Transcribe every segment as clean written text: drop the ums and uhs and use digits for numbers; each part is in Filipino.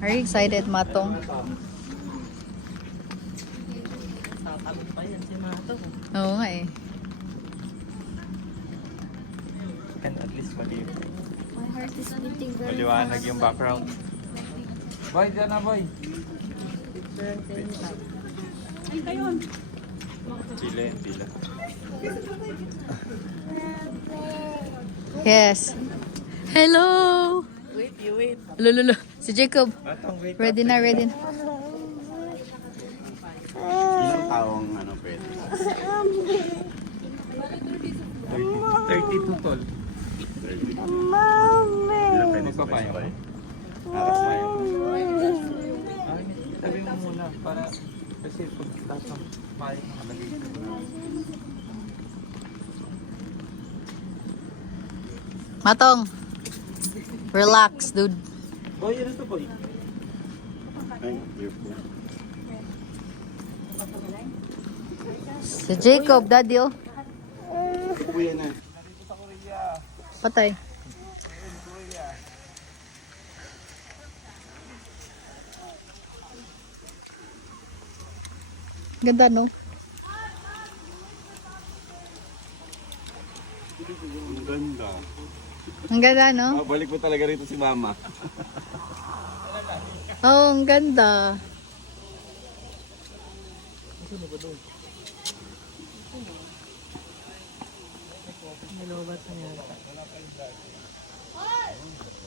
Are you excited, Matong? Tatakot pa yan si Mato. Oo nga eh. And at least maliwanag. My heart is beating very Maliwanag yung background. Boy, dyan na boy. Pila yan, pila. Yes. Hello! Wait, you wait. Lululu. Si Jacob. Atong wait. Ready na, ready na. Ilang taong ano pwede? 32 tol. Ilang pwede Magpapayo. sabay-sabay? Ay, tabi mo muna para kasi pag lahat ng payo nakalagay. Matong. Relax, dude. Boy, yun ito boy. Ay, careful. Si Jacob, daddy oh. Kuya na. Patay. Ganda, no? Ang ganda. Ang ganda, no? Balik mo talaga rito si mama. Oh, ang ganda. Nilobat na yata.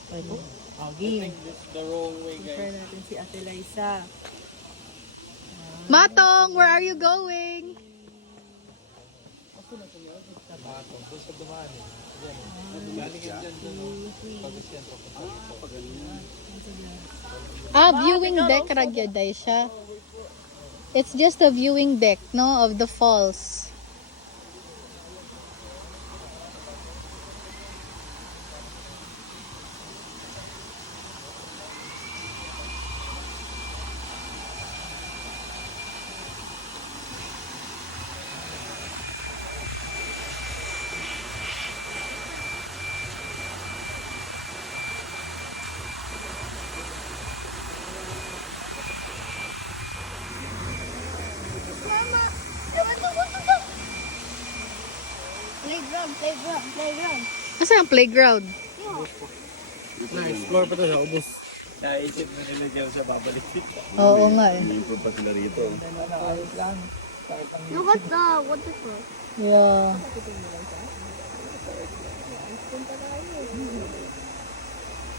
Pwede. Game. Compare natin si Ate Liza. Matong, where are you going? Viewing deck ragyaday siya. It's just a viewing deck, no, of the falls. Playground. Kasi ang playground. Na-explore pa to sa ubos. Naisip na nila dyan sa babalik dito. Oo nga eh. May-improve pa sila rito. Look at the waterfall. Yeah.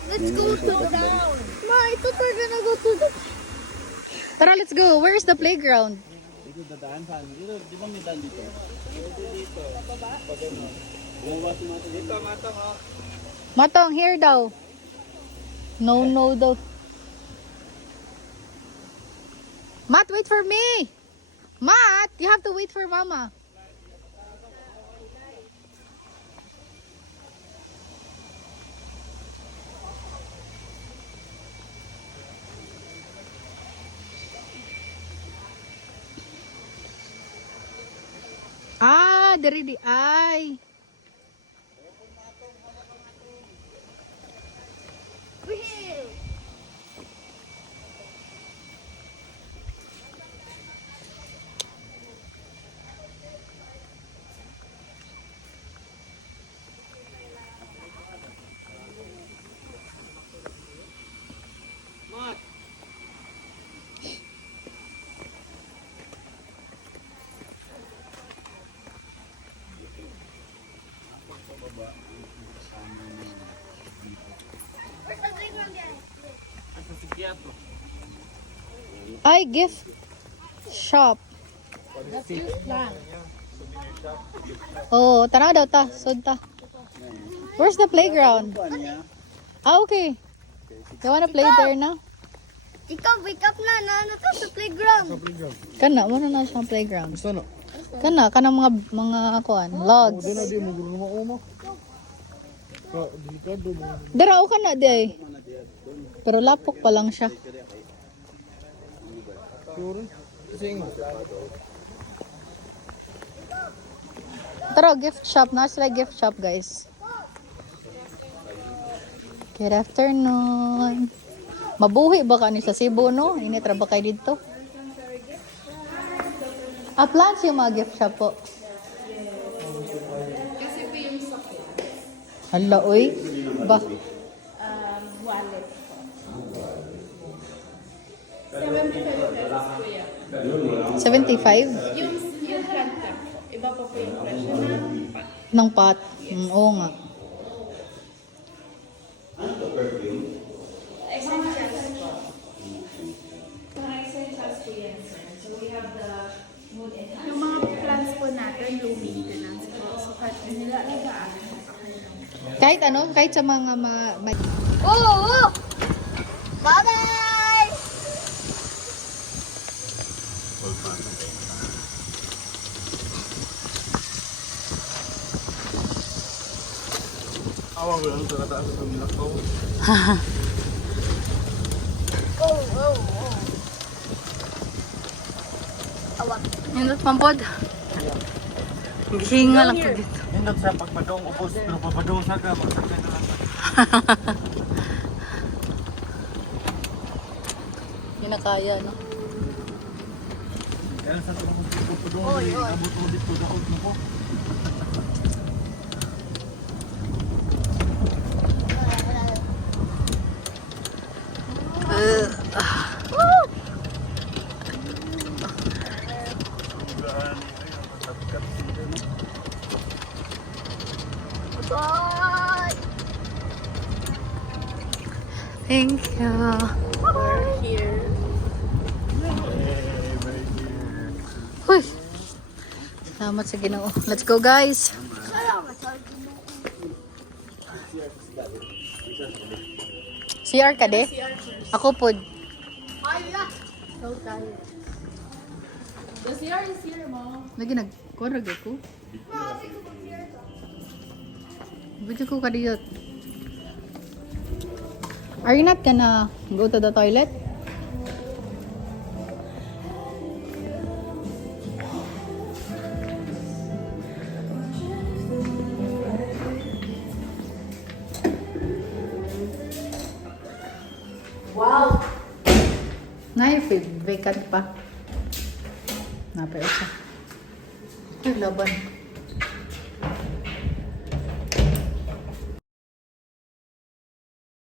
Let's go down. Ma, I thought we're gonna go to the... Tara, let's go. Where is the playground? Dito dadaan saan? Dito, di ba may daan dito? Dito, matang oh. Matong, here daw. No, no daw. Matt, wait for me. Matt, you have to wait for Mama. Diri di ay. Ay, gift shop. Oh, tara daw ta. Sud ta. Where's the playground? Ah, okay. You wanna play there na? Ikaw, wake up na. Ano to sa playground? Kana, mo na siyang playground. Gusto no? Kana mga kuan, logs. Di mo gulo mo umo. Delikado mo. Dara o kana di ay. Pero lapok pa lang siya. Sure. Sing. Tara, gift shop. Nasa sila gift shop, guys. Good afternoon. Mabuhi ba ka ni sa Cebu, no? Initra ba kayo dito? Plants yung mga gift shop po. Kasi po yung sakit. Hala, oy. Ba? Wallet. 75? Yung plant tag po. Iba pa po yung presyo ng Ng pot. Oo nga. essentials po. Mga essentials po yan, sir. So we have the mood enhancer. Yung mga plants po natin, low maintenance po. So kahit nila-alagaan, okay lang. Kahit ano, kahit sa mga Oh! Bye-bye! Awang ko lang sa kataas ng nakaw. Oh. Awak. Nindot pampod. Hinga lang po dito. Nindot sa pagpadong ubos, pero pagpadong sa ka, magsakay na lang. Hindi na kaya, no? Yan sa pagpadong, abot mo dito, dakot mo po. Bye! Thank you. We're here. Uy. Salamat sa Ginoo. Let's go, guys. CR ka, de? Ako po. So tired. The CR is here, Mom. Lagi nagkorag ako. Video ko kadiyot. Are you not gonna go to the toilet? Wow! Vacant pa. Napay isa. Ay, laban.